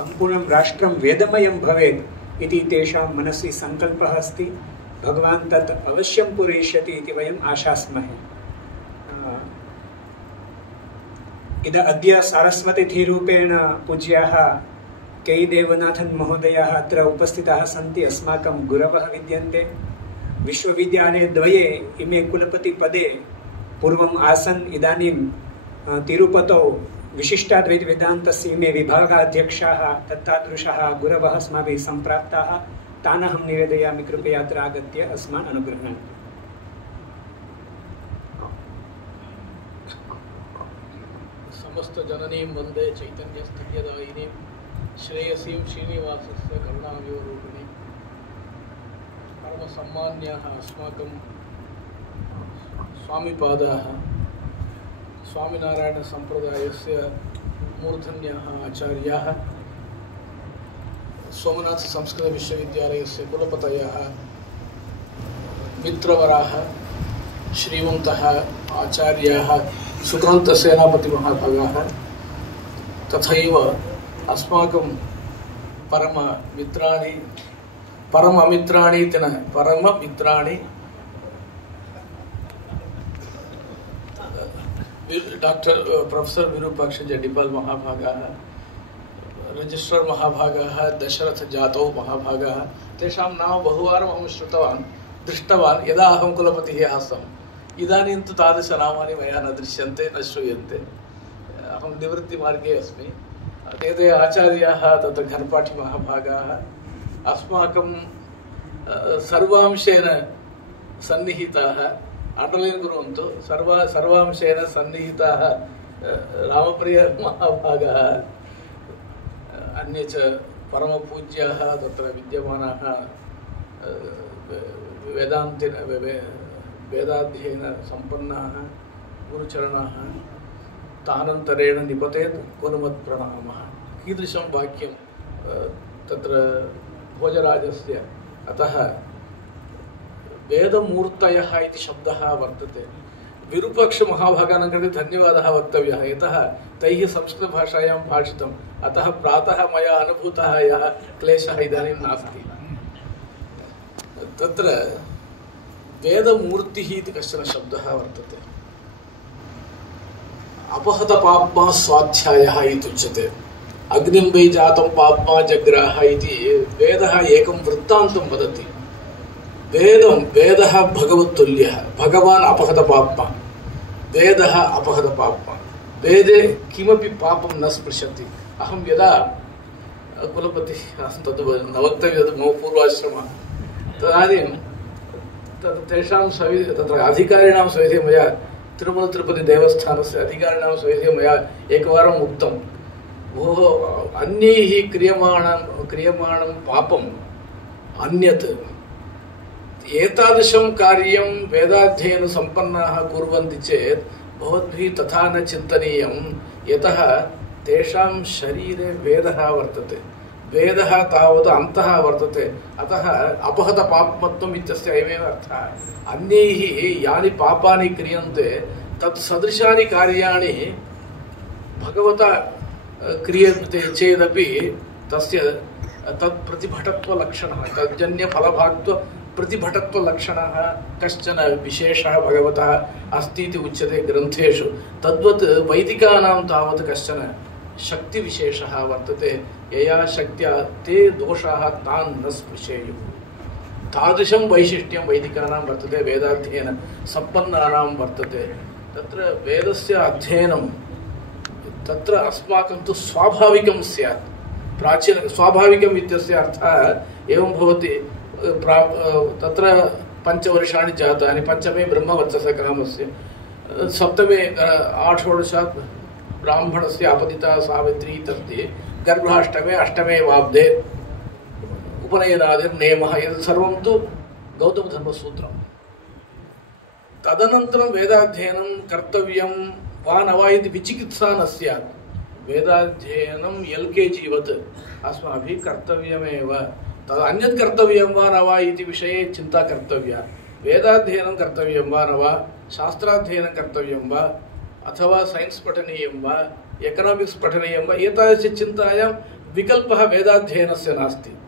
सम्पूर्णं राष्ट्रं वेदमयं भवेत् इति तेषां मनसि सङ्कल्पः अस्ति। भगवान् तत् अवश्यं पूरयिष्यति इति वयम् आशास्महे। अद्य सारस्वतीरूपेण पूज्याः के देवनाथन् महोदयाः अत्र उपस्थिताः सन्ति। अस्माकं गुरवः विद्यन्ते। विश्वविद्यालयद्वये इमे कुलपतिपदे पूर्वम् आसन्। इदानीं तिरुपतौ विशिष्टाद्वैतवेदान्तस्य इमे विभागाध्यक्षाः तत्तादृशाः गुरवः अस्माभिः सम्प्राप्ताः। तान् अहं निवेदयामि कृपया अत्र आगत्य अस्मान् अनुगृह्णन्तु। समस्त जननीं वन्दे चैतन्यस्तुल्यदायिनीं श्रेयसीं श्रीनिवासस्य करुणाविवरूपिणीं। परमसम्मान्याः अस्माकं स्वामिपादाः स्वामिनारायणसम्प्रदायस्य मूर्धन्याः आचार्याः सोमनाथ संस्कृतविश्वविद्यालयस्य कुलपतयः मित्रवराः श्रीमन्तः आचार्याः सुकान्तसेनापतिमहाभागाः तथैव अस्माकं परममित्राणि डॉक्टर प्रोफेसर विरूपाक्ष जडिपाल महाभागाः, रजिस्ट्रार् महाभागाः, दशरथ जातौ महाभागाः। तेषां नाम बहुवारम् अहं श्रुतवान्, दृष्टवान् यदा अहं कुलपतिः आसम्। इदानीं तु तादृशनामानि मया न दृश्यन्ते, न श्रूयन्ते। अहं निवृत्तिमार्गे अस्मि। ते आचार्याः तत्र घर्पाठि महाभागाः अस्माकं सर्वांशेन सन्निहिताः। अटलेन कुर्वन्तु। सर्वांशेन सन्निहिताः रामप्रिय महाभागाः, अन्ये च परमपूज्याः तत्र विद्यमानाः वेदाध्ययन सम्पन्नाः गुरुचरणाः। तानन्तरेण निपतेत् कुर्मत्प्रणामः। कीदृशं वाक्यं तत्र भोजराजस्य। अतः वेदमूर्तयः इति शब्दः वर्तते। विरूपाक्षमहाभागानां कृते धन्यवादः वक्तव्यः, यतः तैः संस्कृतभाषायां भाषितम्। अतः प्रातः मया अनुभूतः यः क्लेशः इदानीं नास्ति। तत्र वेदमूर्तिः इति कश्चन शब्दः वर्तते। अपहतपाप्मा स्वाध्यायः इति उच्यते। अग्निं वै जातं पाप्मा जग्राह इति वेदः एकं वृत्तान्तं वदति। वेदः भगवत्तुल्यः। भगवान् अपहतपाप्मा, वेदः अपहतपाप्मा। वेदे किमपि पापं न स्पृशति। अहं यदा कुलपतिः आसं तद् न वक्तव्यं, मम पूर्वाश्रमः। तदानीं तेषां तत्र अधिकारिणां सविधे मया तिरुमलतिरुपतिदेवस्थानस्य अधिकारिणां सविधे मया एकवारम् उक्तं, भोः अन्यैः क्रियमाणं पापम् अन्यत्, एतादृशं कार्यं वेदाध्ययनसम्पन्नाः कुर्वन्ति चेत् भवद्भिः तथा न चिन्तनीयं, यतः तेषां शरीरे वेदः वर्तते। वेदः तावत् अन्तः वर्तते। अतः अपहतपाप्मत्वम् इत्यस्य अयमेव अर्थः। अन्यैः यानि पापानि क्रियन्ते तत् सदृशानि कार्याणि भगवता क्रियन्ते चेदपि तस्य तत्प्रतिभटत्वलक्षणः, तज्जन्यफलभाक्त्व प्रतिभटत्वलक्षणः कश्चन विशेषः भगवतः अस्ति इति उच्यते ग्रन्थेषु। तद्वत् वैदिकानां तावत् कश्चन शक्तिविशेषः वर्तते, यया शक्त्या ते दोषाः तान् न स्पृशेयुः। तादृशं वैशिष्ट्यं वैदिकानां वर्तते, वेदाध्ययन सम्पन्नानां वर्तते। तत्र वेदस्य अध्ययनं तत्र अस्माकं तु स्वाभाविकं स्यात्। प्राचीन स्वाभाविकम् इत्यस्य अर्थः एवं भवति। तत्र 5 वर्षाणि जातानि, 5मे ब्रह्मवत्सकामस्य, 7मे आषोडशात् ब्राह्मणस्य अपतिता सावित्री तस्ति, गर्भाष्टमे 8मे वाब्धे उपनयनादिर्नियमः, एतत् सर्वं तु गौतमधर्मसूत्रम्। तदनन्तरं वेदाध्ययनं कर्तव्यं वा न वा इति विचिकित्सा न स्यात्। वेदाध्ययनं LKG वत् अस्माभिः कर्तव्यमेव। तद् अन्यत् कर्तव्यं वा न वा इति विषये चिन्ता कर्तव्या। वेदाध्ययनं कर्तव्यं वा न वा, शास्त्राध्ययनं कर्तव्यं वा, अथवा सैन्स् पठनीयं वा, एकोनामिक्स् पठनीयं वा, एतादृशचिन्तायां विकल्पः वेदाध्ययनस्य नास्ति।